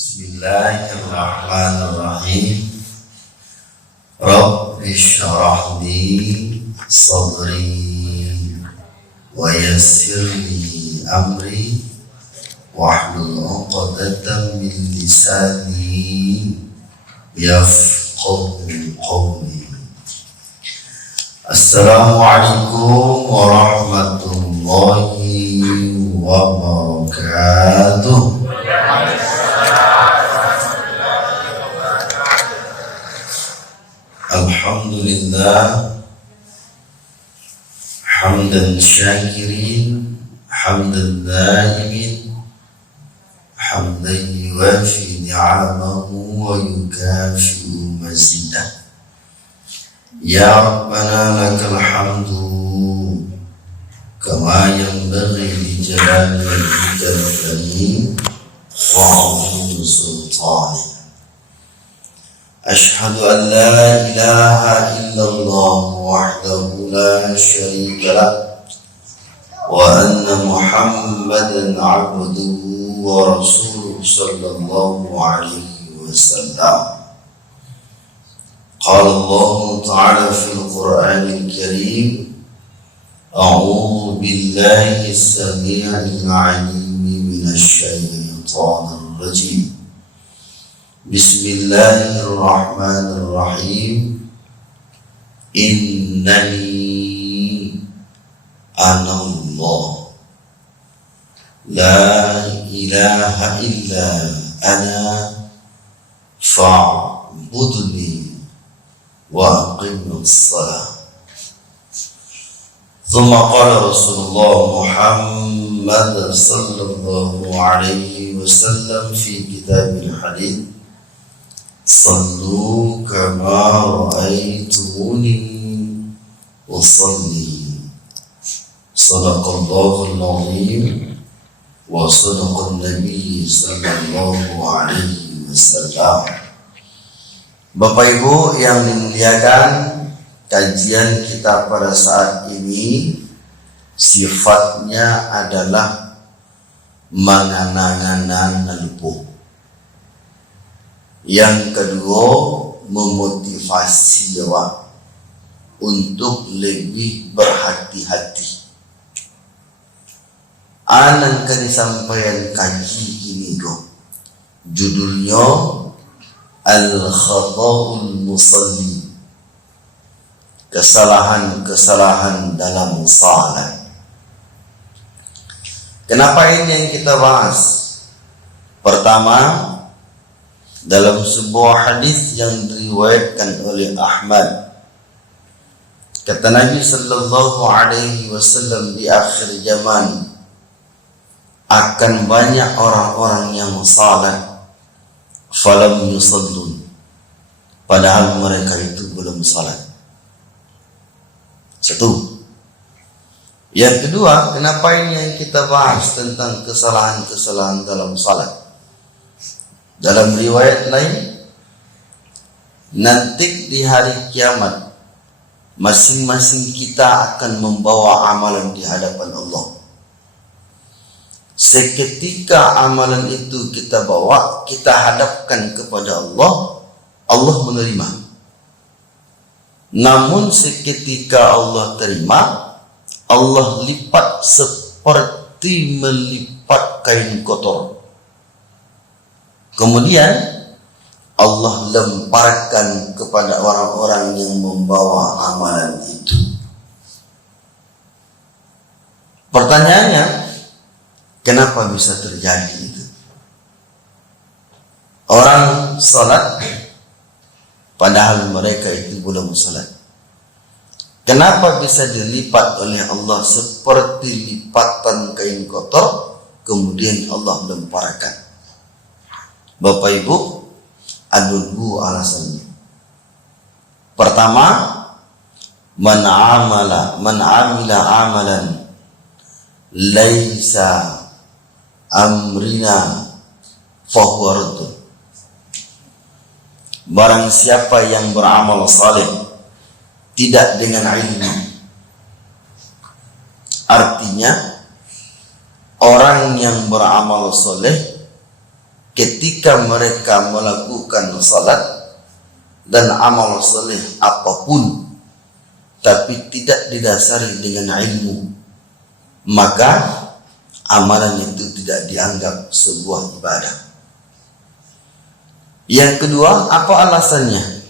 Bismillahirrahmanirrahim. Rabbi shrah li sadri wa yassir li amri wahlul 'uqdatam min lisani yafqahu qawli. Assalamualaikum warahmatullahi wabarakatuh. Alhamdulillah hamdan syakirin hamdan daimin hamdan yuwafi ni'amahu wa yukafi'u mazidah. Ya Rabbana lakal hamdu kama yanbaghi li jalali wajhikal karim wa 'azimi sultanik. Ashhadu an la ilaha illallah wahdahu la syarika lah wa anna Muhammadan 'abduhu wa rasuluhu sallallahu alaihi wasallam. Qala Allah ta'ala fil Qur'anil Karim, a'udzu billahi as-sami'il 'alim minasy syaithanir rajim. Bismillahirrahmanirrahim. Innani anallah la ilaha illa ana fa'budni wa aqimus salah. Thumma qala Rasulullah Muhammad sallallahu alaihi wasallam fi kitabil hadits, sallu kama ra'aitumuni usalli. Sadaqallahul azim wa sadaqan nabiy sallallahu alaihi wasallam. Bapak Ibu yang dimuliakan, kajian kita pada saat ini sifatnya adalah mengana-ngana nelupuh. Yang kedua, memotivasi jawab untuk lebih berhati-hati. Anan kan disampaikan kaji ini go. Judulnya Al-Khata'ul Musalli, kesalahan-kesalahan dalam salat. Kenapa ini yang kita bahas? Pertama, dalam sebuah hadis yang diriwayatkan oleh Ahmad, kata Nabi sallallahu alaihi wasallam, di akhir zaman akan banyak orang-orang yang salat falam yusallun, padahal mereka itu belum salat. Satu. Yang kedua, kenapa ini yang kita bahas tentang kesalahan-kesalahan dalam salat? Dalam riwayat lain, nanti di hari kiamat masing-masing kita akan membawa amalan di hadapan Allah. Seketika amalan itu kita bawa, kita hadapkan kepada Allah, Allah menerima. Namun seketika Allah terima, Allah lipat seperti melipat kain kotor. Kemudian Allah lemparkan kepada orang-orang yang membawa amalan itu. Pertanyaannya, kenapa bisa terjadi itu? Orang salat padahal mereka itu belum salat. Kenapa bisa dilipat oleh Allah seperti lipatan kain kotor, kemudian Allah lemparkan? Bapak Ibu, ada dua alasannya. Pertama, man amila amalan laisa amrina fahuwa raddun. Barang siapa yang beramal saleh tidak dengan ilmu, artinya orang yang beramal soleh ketika mereka melakukan salat dan amal saleh apapun, tapi tidak didasari dengan ilmu, maka amalan itu tidak dianggap sebuah ibadah. Yang kedua, apa alasannya?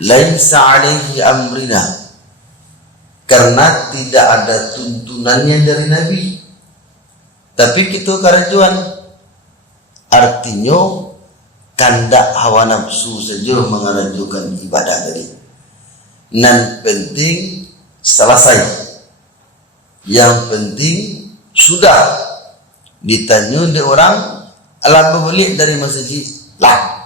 Laisa alaihi amrina, karena tidak ada tuntunannya dari Nabi. Tapi kita karajuan, artinya kandak hawa nafsu saja mengarajukan ibadah tadi. Nan penting selesai. Yang penting sudah ditanya oleh orang, alat berbalik dari masjid lah.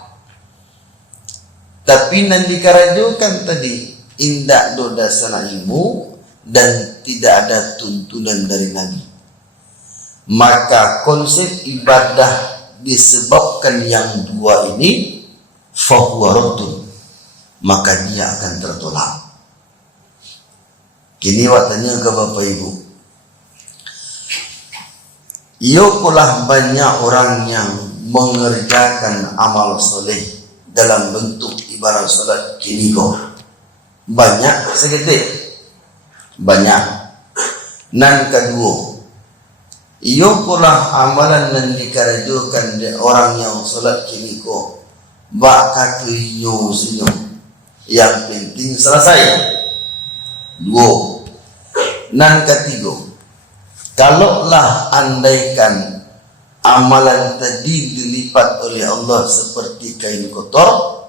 Tapi nan dikarajukan tadi indak do dasar ilmu dan tidak ada tuntunan dari Nabi. Maka konsep ibadah disebabkan yang dua ini fahuwa raddun, maka dia akan tertolak. Kini waktunya ke Bapak Ibu, yokulah banyak orang yang mengerjakan amal soleh dalam bentuk ibarat salat kini kau banyak seketik banyak. Nan kedua, yokulah amalan yang dikarajukan orang yang salat kini kau bak katuinyo senyum, yang penting selesai. Dua. Nan ketiga, kalaulah andaikan amalan tadi dilipat oleh Allah seperti kain kotor,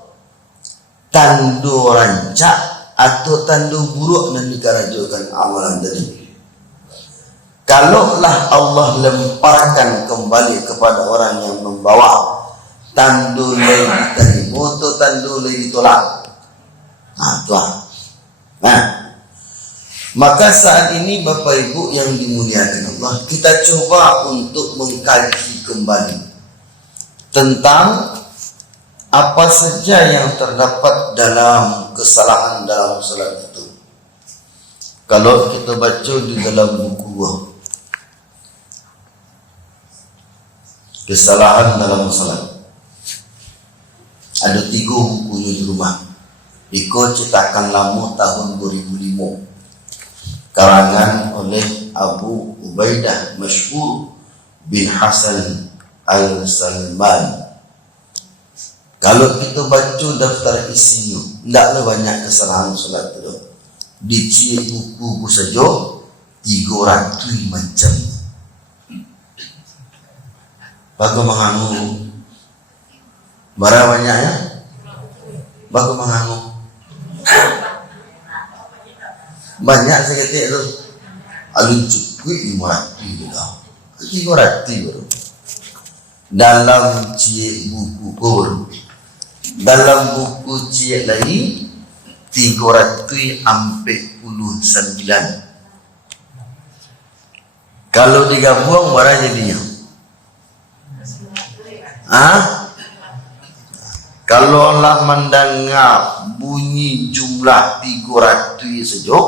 tandu rancak atau tandu buruk dan dikarajukan amalan tadi. Kalaulah Allah lemparkan kembali kepada orang yang membawa, tandu lain diterima atau tandu lain ditolak. Tuan. Maka saat ini Bapak Ibu yang dimuliakan Allah, kita coba untuk mengkaji kembali tentang apa saja yang terdapat dalam kesalahan dalam salat itu. Kalau kita baca di dalam buku kesalahan dalam salat, ada 3 bukunya di rumah. Iko cetakan lama tahun 2005, karangan oleh Abu Ubaidah Masyhur bin Hasan Al-Salman. Kalau kita baca daftar isinya, tidaklah banyak kesalahan solat itu. Dicik buku saja 300 macam. Bagaimana berapa banyaknya? Bagaimana? Banyak seketik tu. Alun cukup 500 dah. 300 baru. Dalam cik buku baru. Dalam buku cik lagi 349. Kalau digabung berapa jadinya? Kalau Allah mendengar bunyi jumlah 300 saja,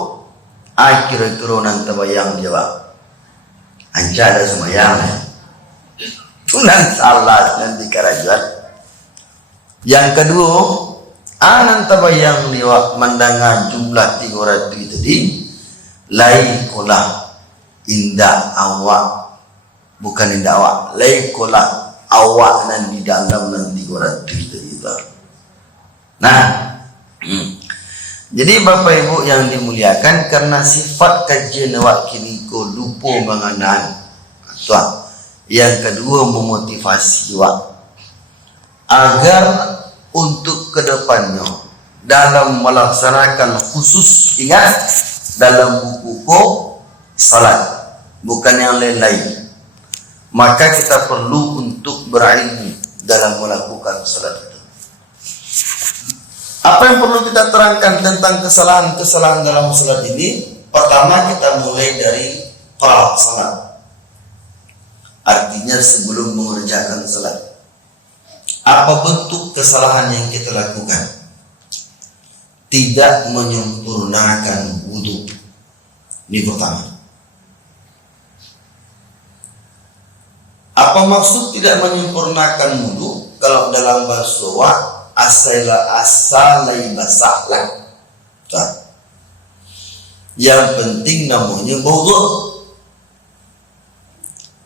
kira-kira nanti bayang jawab. Anca ada semayang. Tunan salah nanti karajuan. Yang kedua, nanti bayang liwat mendengar jumlah 300 tadi, lain kolah indah awak, bukan indah awak, lain kolah awak nan di dalam nan 300 tadi. Nah, jadi Bapak Ibu yang dimuliakan, karena sifat kajian awak kini ko lupa mengenal. Yang kedua, memotivasi awak agar untuk kedepannya dalam melaksanakan khusus, ingat dalam buku ko salat, bukan yang lain-lain. Maka kita perlu untuk berilmu dalam melakukan salat. Apa yang perlu kita terangkan tentang kesalahan-kesalahan dalam salat ini? Pertama, kita mulai dari pelaksanaan. Artinya sebelum mengerjakan salat, apa bentuk kesalahan yang kita lakukan? Tidak menyempurnakan wudu. Ini pertama. Apa maksud tidak menyempurnakan wudu? Kalau dalam bahasa asalai basahlah. Yang penting namanya wudu.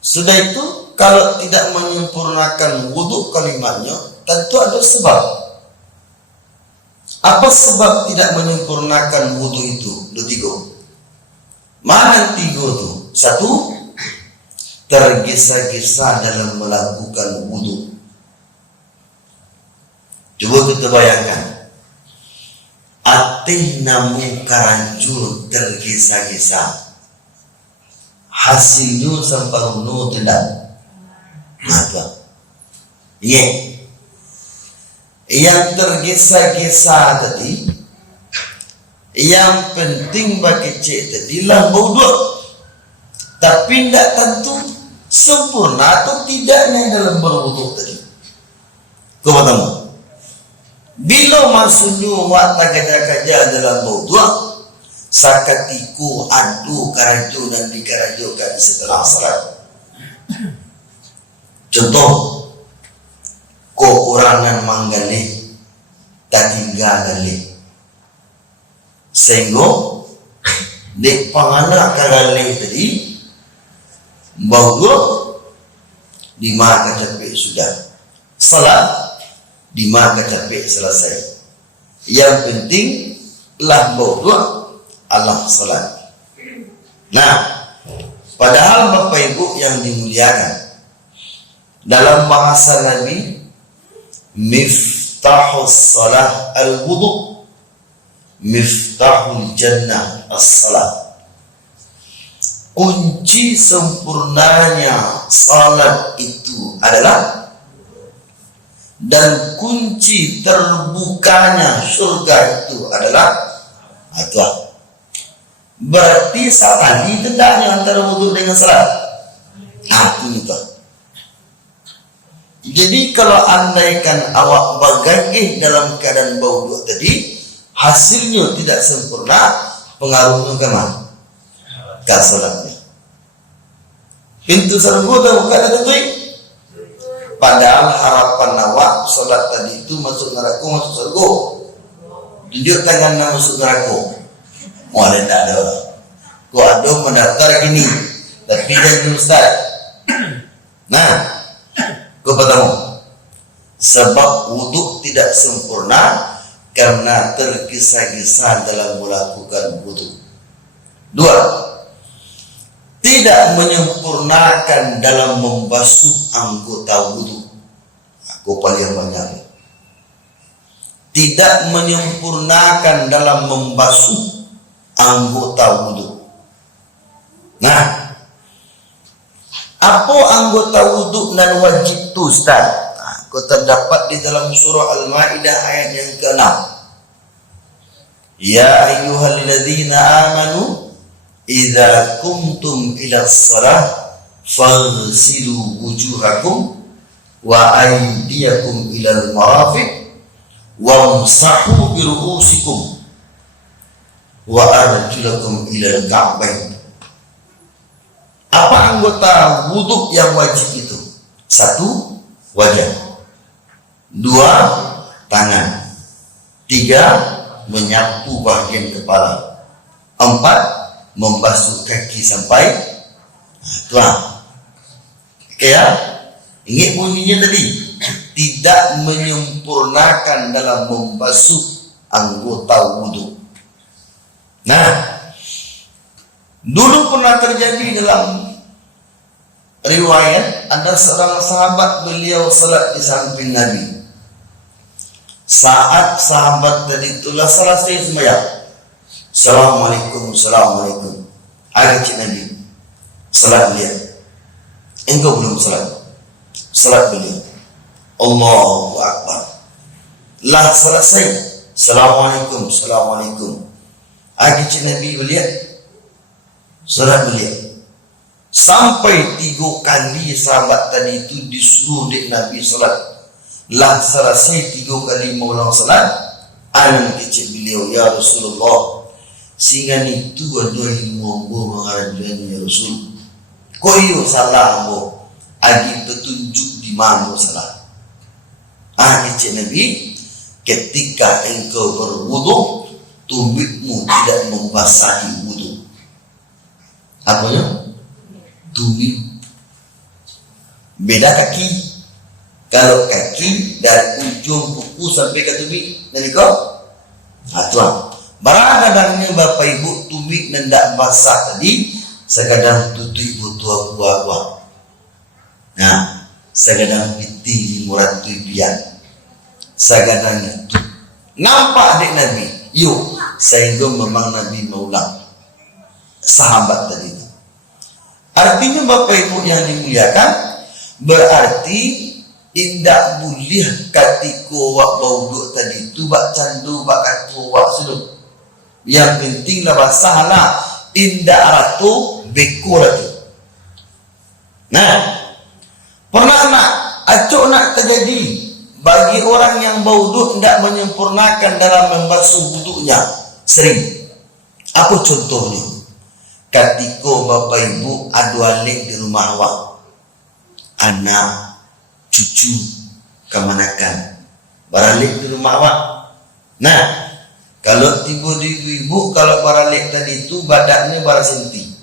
Sudah itu, kalau tidak menyempurnakan wudu kalimatnya, tentu ada sebab. Apa sebab tidak menyempurnakan wudu itu? Ada 3. Mana 3 itu? 1, tergesa-gesa dalam melakukan wudu. Coba kita bayangkan, atih namu karanjur tergesa-gesa, hasilnya samparuno tidak maka yang tergesa-gesa tadi, yang penting bagi cik tadi lah wudu, tapi tidak tentu sempurna atau tidaknya dalam berwudu tadi. Kau bertemu bila maksudnya waktu kaja-kaja dalam wudu, sakatiku adu karajo dan dikarajokan setelah salat. Contoh, kekurangan manggali tak tinggal gali, sehingga dek panganak kagali tadi baugo di mana capek sudah salat, di mana capek selesai. Yang penting lah baugo Allah salat. Nah, padahal Bapak Ibu yang dimuliakan, dalam bahasa Nabi, miftahus salah al-wudu, miftahul jannah as-salat. Kunci sempurnanya salat itu adalah, dan kunci terbukanya surga itu adalah atuh. Berarti tadi tendaknya antara wudu dengan salat. Itu. Jadi kalau andaikan awak bagagih dalam keadaan wudu tadi, hasilnya tidak sempurna, pengaruhnya ke mana? Ke salatnya. Pintu surga bukan ada tuh. Padahal harapan awak salat tadi itu masuk neraka, masuk surga. Tunjuk tangan nak masuk neraka. Oh, ada tak ada. Kau ada mendaftar gini, tapi jadi ustaz. Nah, kau bertemu. Sebab wudu tidak sempurna karena tergesa-gesa dalam melakukan wudu. 2, tidak menyempurnakan dalam membasuh anggota wudu. Aku paling banyak. Tidak menyempurnakan dalam membasuh anggota wudu. Nah, apa anggota wudu dan wajib itu Ustaz? Kau terdapat di dalam surah Al-Maidah ayat yang ke-6. Ya ayyuhalladzina amanu idza kumtum ila shalah faghsilu wujuhakum wa aydiyakum ila al-marafiq wamsahu bi ru'usikum wa arjulakum ila al-ka'bayn. Apa anggota wudu yang wajib itu? 1, wajah. 2, tangan. 3, menyapu bagian kepala. 4, membasuh kaki sampai tulang. Oke ya? Ingat bunyinya tadi. Tidak menyempurnakan dalam membasuh anggota wudu. Nah, dulu pernah terjadi dalam riwayat, ada seorang sahabat, beliau salat di samping Nabi. Saat sahabat tadi itulah selesai sembahyang, Assalamualaikum, Assalamualaikum. Ada cik Nabi salat beliau. Engkau belum salat. Salat beliau. Allahu Akbar. Lah selesai, Assalamualaikum, Assalamualaikum. Ada cik Nabi beliau salat beliau. Sampai 3 kali sahabat tadi itu disuruh dek Nabi salat. Lah selesai 3 kali maulang salat, anak kecil beliau, ya Rasulullah, sehingga itu ada ilmu ambo mengarahkan ya Rasul. Kau iyo salah ambo. agi petunjuk di mana salah. Kecik Nabi, ketika engkau berwudu, tumitmu tidak membasahi wudu. Apanya? Tumit. Beda kaki. Kalau kaki dari ujung kuku sampai ke tumit, nanti kau, tuan. Barang-barangnya Bapak Ibu tumit nendak basah tadi, sekadang tutui butuh buah-buah. Nah, sekadang piti di murad tuibian. Sekadang itu. Nampak adik Nabi? Yuk, sehingga memang Nabi maulang sahabat tadi itu. Artinya Bapak Ibu yang dimuliakan, berarti tidak boleh ketika wak bauduk tadi itu bak candu bak katu wak suluk. Yang penting lah basahlah, indah ratu beko ratu. Nah, pernah nak acok nak terjadi bagi orang yang bauduk tidak menyempurnakan dalam membasuh wuduknya sering. Apa contohnya? Ketika Bapak Ibu adu alik di rumah awak, anak cucu kemanakan baralik di rumah awak. Nah, kalau tiba di ibu, kalau baralik tadi itu badannya barasenti.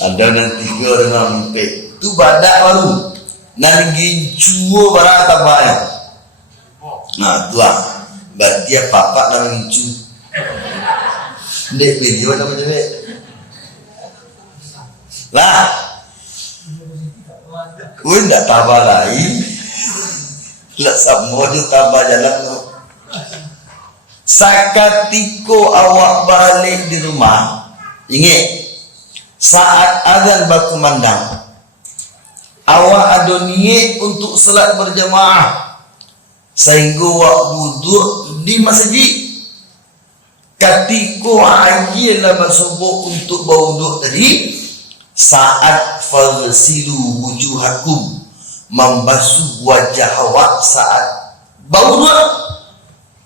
Ada nanti ke orang mimpi itu badak baru nanti gincu barang tabaya. Nah tuan, berarti apa nama gincu? Dek video nama cewek lah. Gue tidak tabah lagi. Lah semua tu tabah jalan tu. Sakatiko awak balik di rumah, ingat saat azan berkumandang, awak ada niat untuk salat berjamaah, sehingga awak wuduk di masjid. Ketika ajilah bersubuh untuk berwuduk tadi, saat faghsilu wujuhakum, membasuh wajah awak saat berwuduk,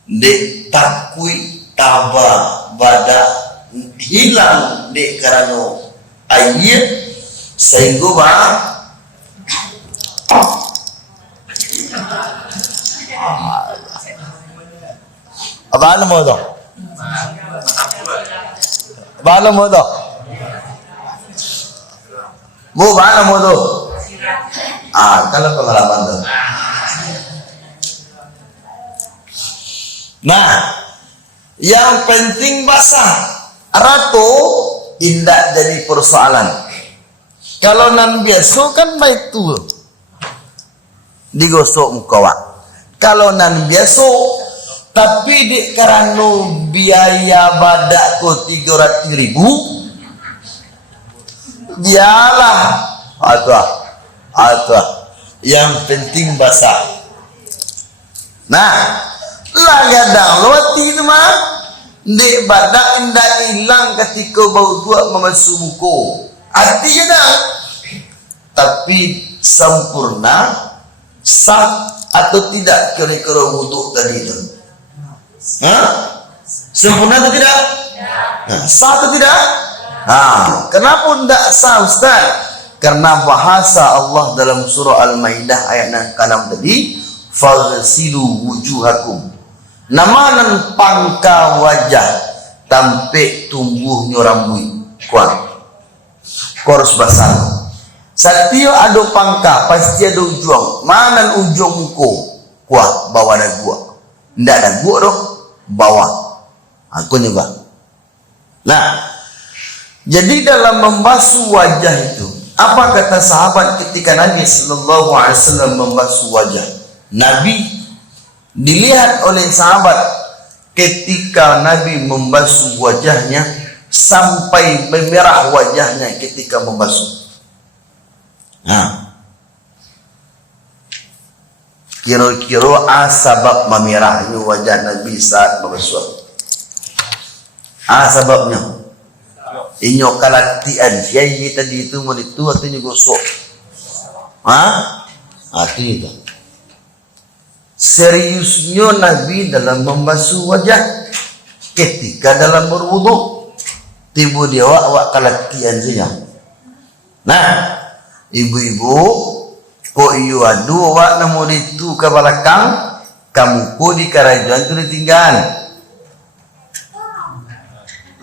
dek takui tabah badak hilang dek kerana air, sehingga apa nama tu? Apa nama tu? Bu, apa nama tu? Kalau pengalaman tu. Nah, yang penting basah. Ratu tidak jadi persoalan. Kalau nan biasa kan baik tu digosok muka wak. Kalau nan biasa, tapi di kerana biaya badak ko 300.000, biarlah atah yang penting basah. Nah, lah gadang lewati tu mah dek badak indah hilang ketika bau tua memasuh muka. Artinya dah, tapi sempurna sah atau tidak kira-kira wuduk tadi itu? Sempurna atau tidak? Sah atau tidak? Kenapa tidak sah Ustaz? Karena bahasa Allah dalam surah Al-Maidah ayat 6 tadi, faghsilu wujuhakum, namanan pangka wajah tampe tumbuhnya rambut kuat korus basah. Setiap ada pangka pasti ada ujung. Mana ujung muka kuat bawah ada gua, tidak ada gua dong bawah. Aku juga. Nah, jadi dalam membasuh wajah itu, apa kata sahabat ketika Nabi Sallallahu Alaihi Wasallam membasuh wajah? Nabi dilihat oleh sahabat ketika Nabi membasuh wajahnya sampai memerah wajahnya ketika membasuh. Kira-kira sebab memerahnya wajah Nabi saat membasuh. Sebabnya inyo kalatian siya tadi itu mau itu atau gosok. Itu seriusnya Nabi dalam membasuh wajah ketika dalam berwudu. tibu dia awak kalatian saja. Nah, ibu-ibu, kok iyo adu awak namun itu ke belakang, kamu ko di karajuan itu ditinggal.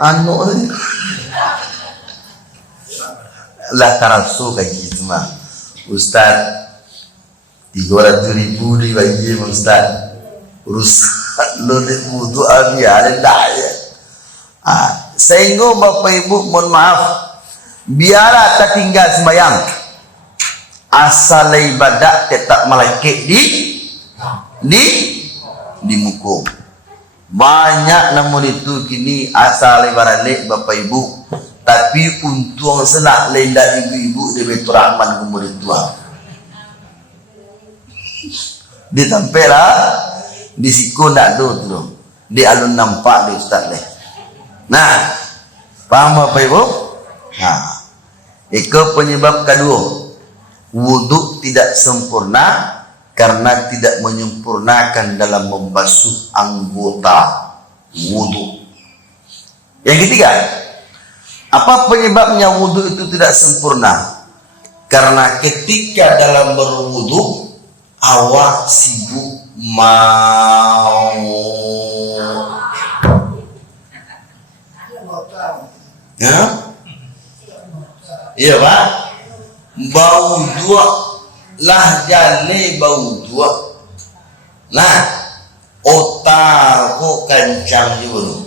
Anu lah tarasu kayak gitu mah. Ustaz 300.000 dibagi Ustaz. Urusan lo di wudu biar dah ya. Sehingga Bapak Ibu mohon maaf, biarlah tertinggal sembahyang, asal ibadat tetap malaikat di muka. Banyak namun itu kini asal ibarat Bapak Ibu, tapi untung selak lelak ibu-ibu di Betul Rahman kemudian tua. Ditampillah di siku nak tu, di alun nampak di Ustaz leh. Nah, paham Bapak Ibu? Nah, itu penyebab kedua, wudhu tidak sempurna karena tidak menyempurnakan dalam membasuh anggota wudhu. Yang ketiga, apa penyebabnya wudhu itu tidak sempurna? Karena ketika dalam berwudhu awak sibuk mau ya? Iya Pak, bau dua lah jale bau dua. Nah, otak kok kencang juga.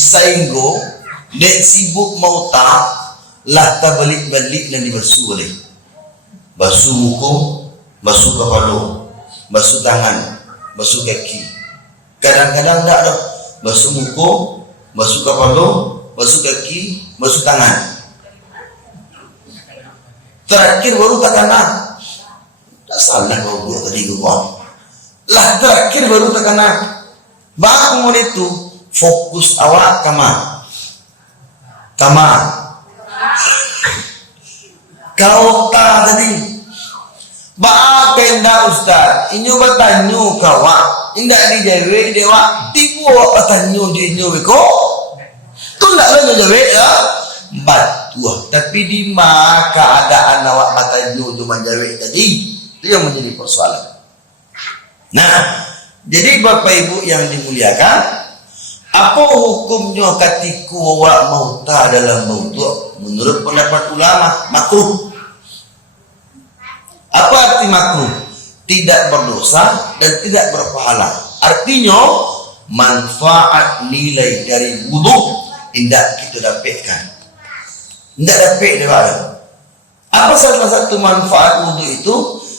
Sehingga dek sibuk mau tak lah tak balik-balik dan dibasuh balik. Basuh muka, basuh kepala, basuh tangan, basuh kaki. Kadang-kadang tak ada basuh muka, basuh kepala, basuh kaki, basuh tangan. Terakhir baru tak kena. Tak salah kau buat tadi kau. Lah terakhir baru tak kena. Bangun itu fokus awak kama. Kau tak tadi. Bakai dah Ustaz. Inyo bertanya kawak. Indak dijawab dewa. Tipu awak bertanya di inyo beko. Tu nak lo jawab ya. Batuah. Tapi di mana keadaan awak bertanya cuma jawab tadi. Itu yang menjadi persoalan. Nah, jadi Bapak Ibu yang dimuliakan, apa hukumnya ketika awak mauta dalam wudhu? Menurut pendapat ulama, makruh. Apa arti makruh? Tidak berdosa dan tidak berpahala. Artinya manfaat nilai dari wudhu tidak kita dapatkan. Tidak dapat daripada. Apa salah satu manfaat wudhu itu?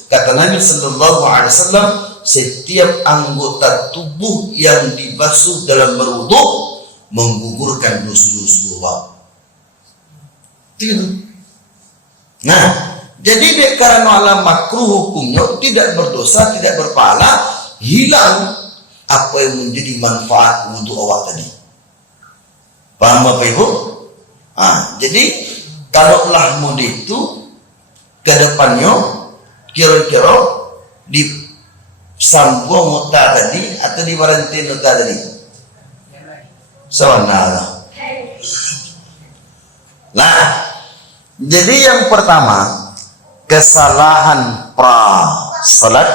Kata Nabi Sallallahu Alaihi Wasallam, setiap anggota tubuh yang dibasuh dalam berwudhu menggugurkan dosa-dosa awak. Nah, jadi karena alam makruh hukumnya tidak berdosa, tidak berpahala, hilang apa yang menjadi manfaat wudhu awak tadi. Paham Bapak Ibu? Jadi kalaulah mode itu ke depannya kira-kira di sambung muta tadi atau di barantin muta tadi sawana. Nah, jadi yang pertama, kesalahan salat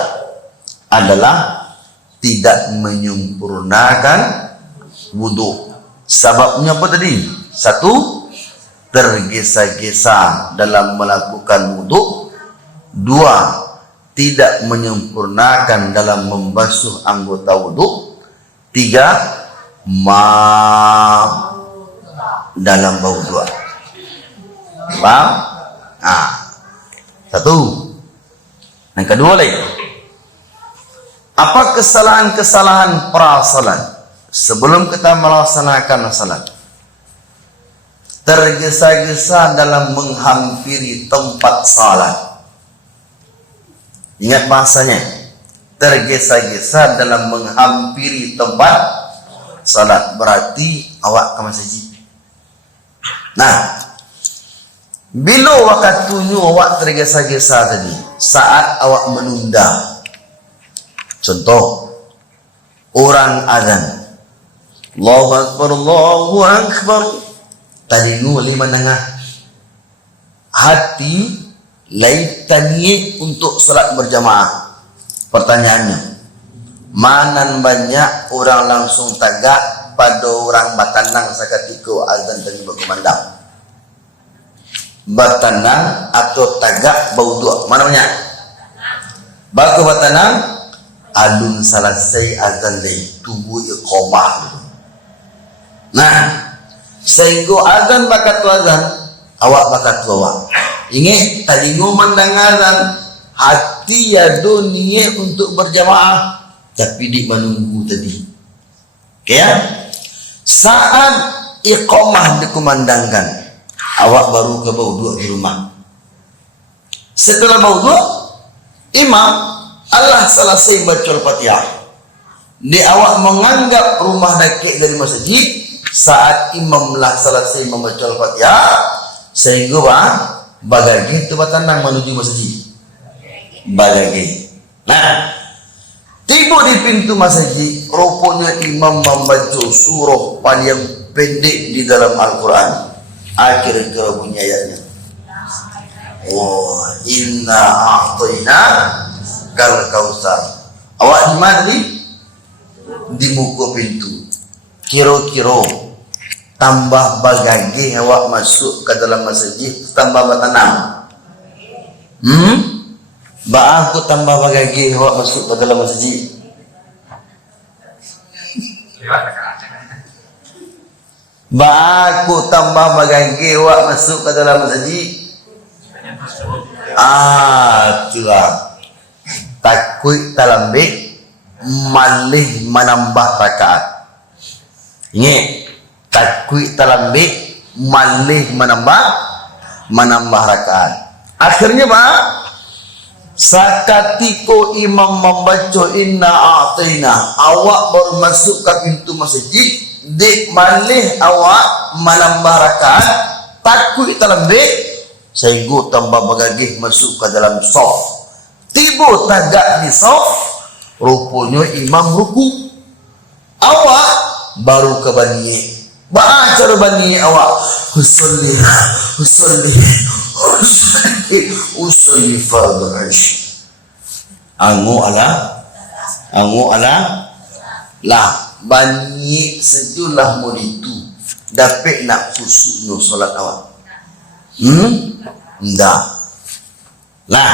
adalah tidak menyempurnakan wudhu. Sebabnya apa tadi? Satu, tergesa-gesa dalam melakukan wudhu. Dua, tidak menyempurnakan dalam membasuh anggota wudhu. Tiga, dalam bau dua. Paham? Satu. Yang kedua lagi, apa kesalahan-kesalahan prasalat sebelum kita melaksanakan salat? Tergesa-gesa dalam menghampiri tempat salat. Ingat bahasanya, tergesa-gesa dalam menghampiri tempat salat, berarti awak ke masjid. Nah, bila waktunya awak tergesa-gesa tadi, saat awak menunda. Contoh, orang azan, Allahu Akbar, Allahu Akbar, talingu lima nengah hati laitani untuk salat berjamaah. Pertanyaannya, mana banyak orang langsung tagak pada orang batanang sakatiko azan tadi berkumandang? Batanang atau tagak bau dua? Mana banyak? Baku batanang alun selesai azan lay tubuh iqamah. Nah, sehingga azan bakat azan, awak bakat awak. Ingat talingu mandangan hati ya dunia untuk berjamaah, tapi di menunggu tadi. Okay, ya? Saat iqamah dikumandangkan, awak baru ke bauduk di rumah. Setelah bauduk, imam Allah selesai baca Al-Fatihah. Di awak menganggap rumah dakik dari masjid saat imam lah selesai membaca Al-Fatihah, sehingga bagagi tu batanang menuju masjid. Bagagi. Nah, tiba di pintu masjid, rupanya imam membaca surah paling pendek di dalam Al-Quran. Akhir-akhir bunyi ayatnya. Oh, inna a'tayna kal kausar. Awak di mana tadi? Di muka pintu. Kira-kira tambah bagagi awak masuk ke dalam masjid, tambah batanam. Ba aku tambah bagagi awak masuk ke dalam masjid. Ba aku tambah bagagi awak masuk ke dalam masjid. Itulah takut talambik malih menambah rakaat. Ingat, takut talambik malih menambah rakaat. Akhirnya sakatiko imam membaca inna a'tayna, awak baru masuk ke pintu masjid, dik malih awak menambah rakaat, takut talambik, sehingga tambah bagagih masuk ke dalam saf. Tiba tagak di saf, rupanya imam ruku, awak baru ke bani. Baca bani awak usolli fardhu aish. Angu ala lah bani sejulah mulitu dapat nak khusyuk no solat awak. Ndak. Lah,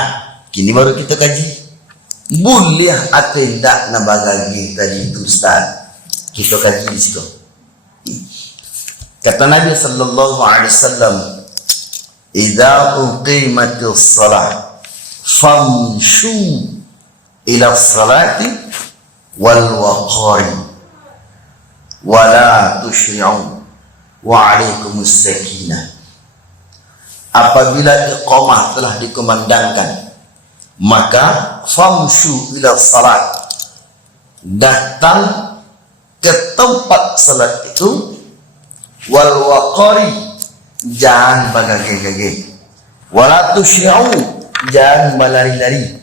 kini baru kita kaji. Boleh atau tidak nak bagagi tadi itu Ustaz. Kita kaji di situ. Kata Nabi sallallahu alaihi wasallam, "Idza uqimatis shalah famshu ila salati wal waqari wa la tushri'u wa 'alaikumus sakinah." Apabila iqamah telah dikumandangkan, maka famshu ila salat, datang ke tempat salat itu, wal waqari, jangan bagage-gage, wala tusyri'u, jangan balari-lari.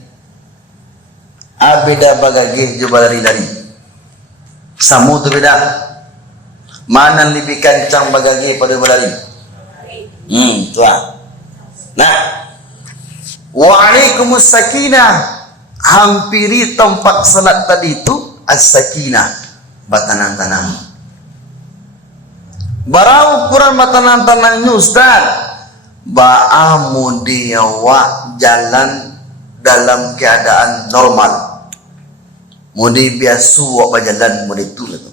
Beda bagage je balari-lari, samu tu beda. Mana lebih kencang bagage pada balari? Tuan. Nah, wa'alaikumus sakinah, hampiri tempat salat tadi itu as-sakinah, batanang-tanang. Barang ukuran batanang-tanangnya Ustaz, ba'amudi awak jalan dalam keadaan normal. Mudi biasa awak berjalan mudi itu lah tu.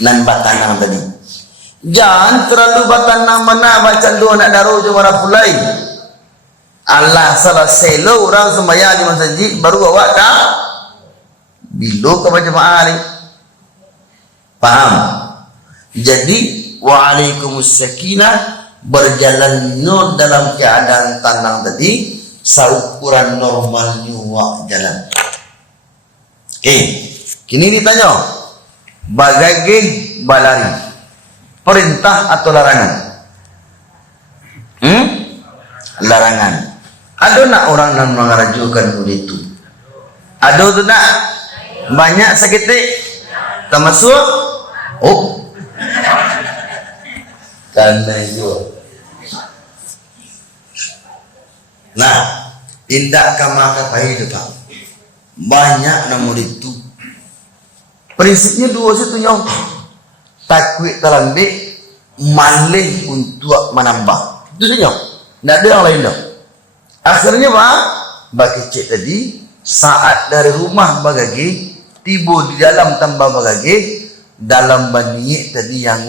Nan batanang tadi. Jangan terlalu batanang mana baca doa nak daruh je marah pulai. Allah salah selo orang sembahyang di masjid baru awak dah bila ke berjemaah ni. Faham? Jadi wa'alaikumus sakinah, berjalan dalam keadaan tenang tadi, seukuran normalnya awak jalan. Kini ditanya, bagage balari, perintah atau larangan? Larangan. Ada nak orang yang mengarajukan itu? Ada tu nak? Banyak sakit termasuk? Oh, Karena itu. Nah, indak kamaka itu Pak. Banyak namun itu. Prinsipnya dua situ nyong. Takwik talambi malih untuk menambah. Itu saja. Tidak ada yang lain dong. Akhirnya Pak, bagi cek tadi saat dari rumah bagagi tiba di dalam tambah bagagi dalam bani tadi yang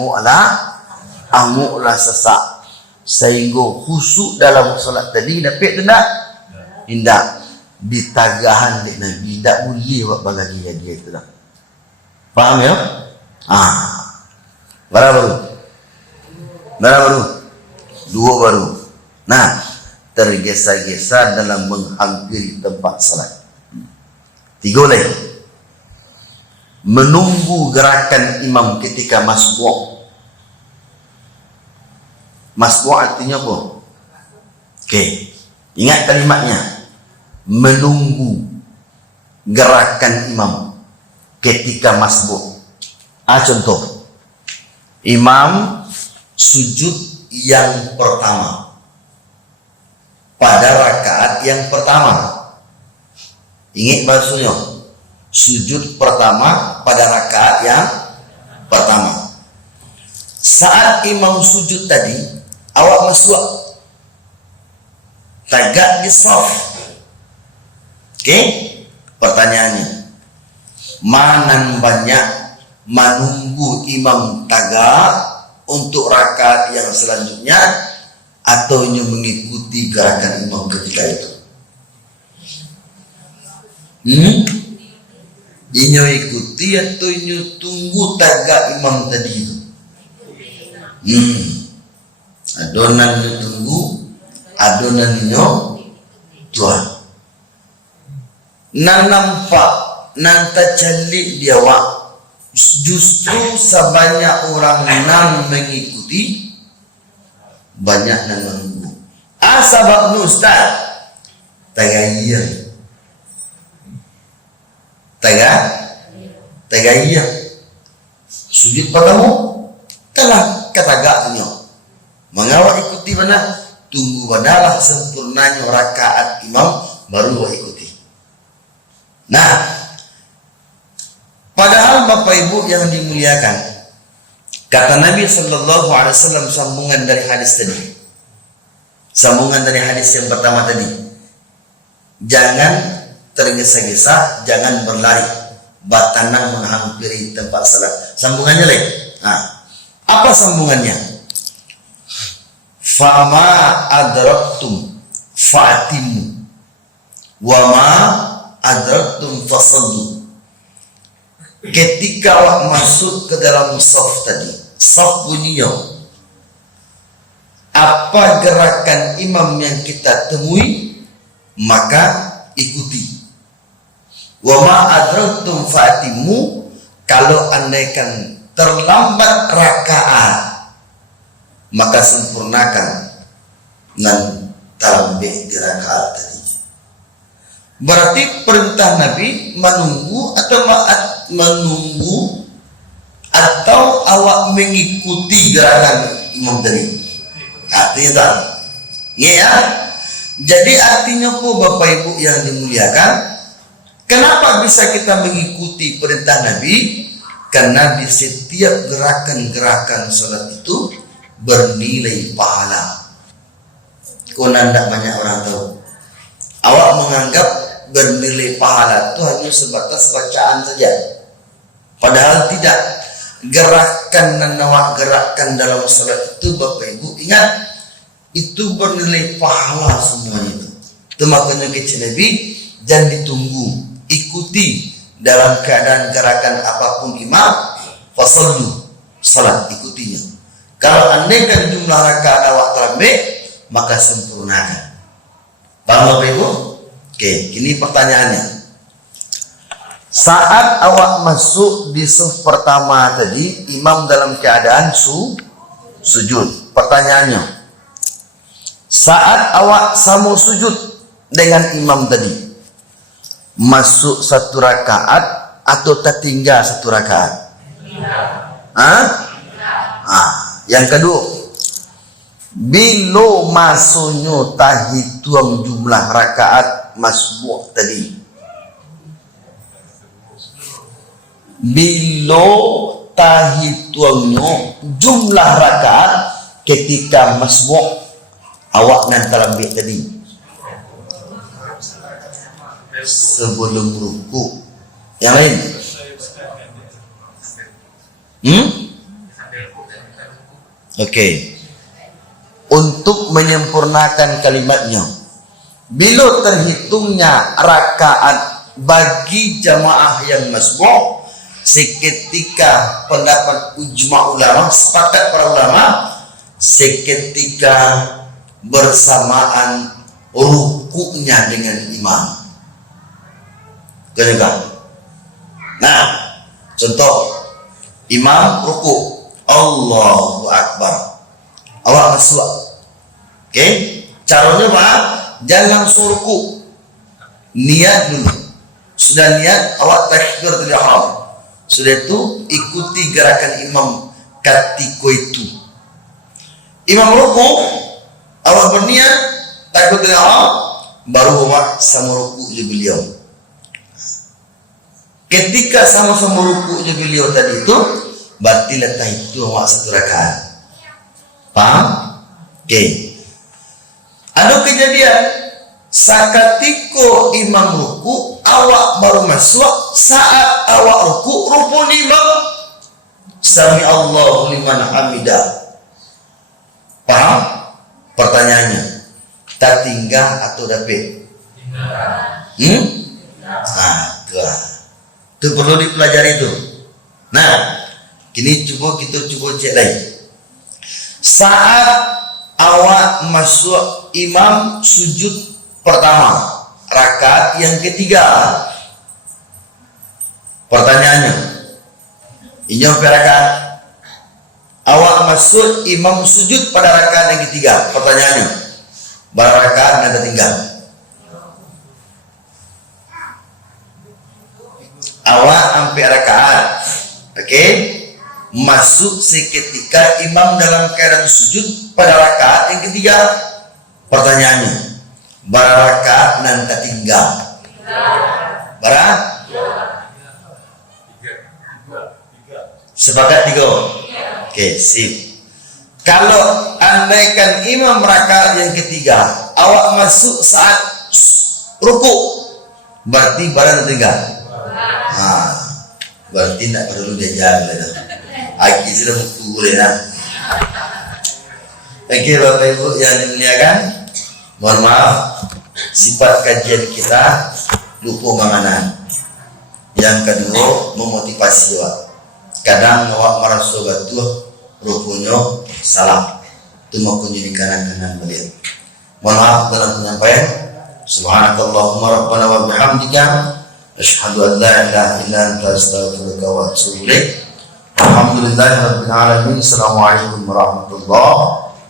anguklah sesak sehingga khusuk dalam solat tadi dapat tidak indah ditagahan dek Nabi tidak boleh buat bagagi dia itu dah. Faham ya? Berapa baru? Dua baru. Nah, tergesa-gesa dalam menghampiri tempat salat. Tiga lagi. Menunggu gerakan imam ketika masbu'. Masbu' artinya apa? Okey. Ingat kalimatnya. Menunggu gerakan imam ketika masbu'. Contoh. Imam sujud yang pertama pada rakaat yang pertama. Ingat bahasanya, sujud pertama pada rakaat yang pertama. Saat imam sujud tadi, awak masuk tagak di saf. Okey? Pertanyaannya, mana banyak menunggu imam tagak untuk rakaat yang selanjutnya atau hanya mengikuti gerakan imam ketika itu? Inyo ikuti atau inyo tunggu tagak imam tadi itu? Adonan inyo tunggu, adonan inyo jual. Nan nampak, nan tercalik dia wak. Justru sebanyak orang nan mengikuti, banyak nan menunggu. Sebab Ustaz tagayyah. Tagayyah sujud pertama telah katagaknya mengawal ikuti mana tunggu banalah sempurnanya rakaat imam baru ikuti. Nah, padahal Bapak Ibu yang dimuliakan, kata Nabi SAW sambungan dari hadis tadi, sambungan dari hadis yang pertama tadi, jangan tergesa-gesa, jangan berlari, batanang menghampiri tempat salat. Sambungannya lagi. Apa sambungannya? Fama adraktum fa'atimu wa ma adraktum fasallu. Ketika awak masuk ke dalam saf tadi, saf bunyinya, apa gerakan imam yang kita temui, maka ikuti. Wa ma adraktum fa'atimu, kalau andaikan terlambat rakaat maka sempurnakan nan talambe di rakaat tadi. Berarti perintah Nabi menunggu atau awak mengikuti gerakan imam tadi. Artinya tak? Ya. Jadi artinya apa Bapak Ibu yang dimuliakan? Kenapa bisa kita mengikuti perintah Nabi? Karena di setiap gerakan-gerakan salat itu bernilai pahala. Konon tidak banyak orang tahu. Awak menganggap bernilai pahala itu hanya sebatas bacaan saja. Padahal tidak. Gerakan dan awak gerakkan dalam salat itu Bapak Ibu ingat, itu bernilai pahala semuanya itu. Itu makanya kecil Nabi jangan ditunggu, ikuti dalam keadaan gerakan apapun imam, fasallu, salat ikutinya. Kalau andaikan jumlah rakaat awak terlebih, maka sempurnakan. Paham Bapak Ibu? Oke, ini pertanyaannya. Saat awak masuk di saf pertama tadi, imam dalam keadaan sujud. Pertanyaannya, saat awak sama sujud dengan imam tadi, masuk satu rakaat atau tertinggal satu rakaat? Yang kedua, Bilo masonyo tahitung jumlah rakaat masbu' tadi. Bilo tahituannya jumlah rakaat ketika masbu' awak nan talambih tadi sebelum ruku. Yang lain Okey. Untuk menyempurnakan kalimatnya, bila terhitungnya rakaat bagi jamaah yang masbu', seketika pendapat ijma' ulama, sepakat para ulama, seketika bersamaan rukuknya dengan imam. Kenapa? Nah, contoh imam rukuk, Allahu Akbar, awak masuk. Okey, caranya apa? Jangan langsung rukuk, niat dulu. Sudah niat, awak takbiratul ihram. Sudah itu ikuti gerakan imam ketika itu. Imam rukuk, awak berniat takbiratul ihram, baru awak sama rukuk je beliau. Ketika sama-sama rukuk je beliau tadi itu, berarti letak itu awak satu rakaat. Faham? Okey. Ada kejadian sakatiko imam ruku, awak baru masuk. Saat awak ruku, rupun imam sami Allahu liman hamidah. Paham? Pertanyaannya, tak tinggal atau dapat? Itu perlu dipelajari itu. Nah, kini kita coba cek lagi. Saat awak masuk, imam sujud pertama, rakaat yang ketiga. Pertanyaannya, ini berapa rakaat? Awak masuk, imam sujud pada rakaat yang ketiga. Pertanyaannya, berapa rakaat yang tinggal? Awak hampir rakaat. Okey, masuk seketika imam dalam keadaan sujud pada rakaat yang ketiga. Pertanyaannya, berapa rakaat nanti tinggal? Berapa? Sepakat 3. Okey, sip. Kalau andaikan imam rakaat yang ketiga, awak masuk saat rukuk, berarti berapa tinggal? Berarti nak perlu diajar lah. Aki sudah boleh lah. Okey, Bapak Ibu yang dimuliakan, mohon maaf, sifat kajian kita lupa makanan. Yang kedua, memotivasi awak. Kadang awak merasa batu, rupanya salah. Itu mau kunjungi kanan-kanan balik. Mohon maaf dalam penyampaian. Subhanakallahumma rabbana wa bihamdika, asyhadu an la ilaha illa anta astaghfiruka wa atubu ilaik. Alhamdulillahirabbil alamin. Assalamualaikum warahmatullahi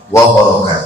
wabarakatuh.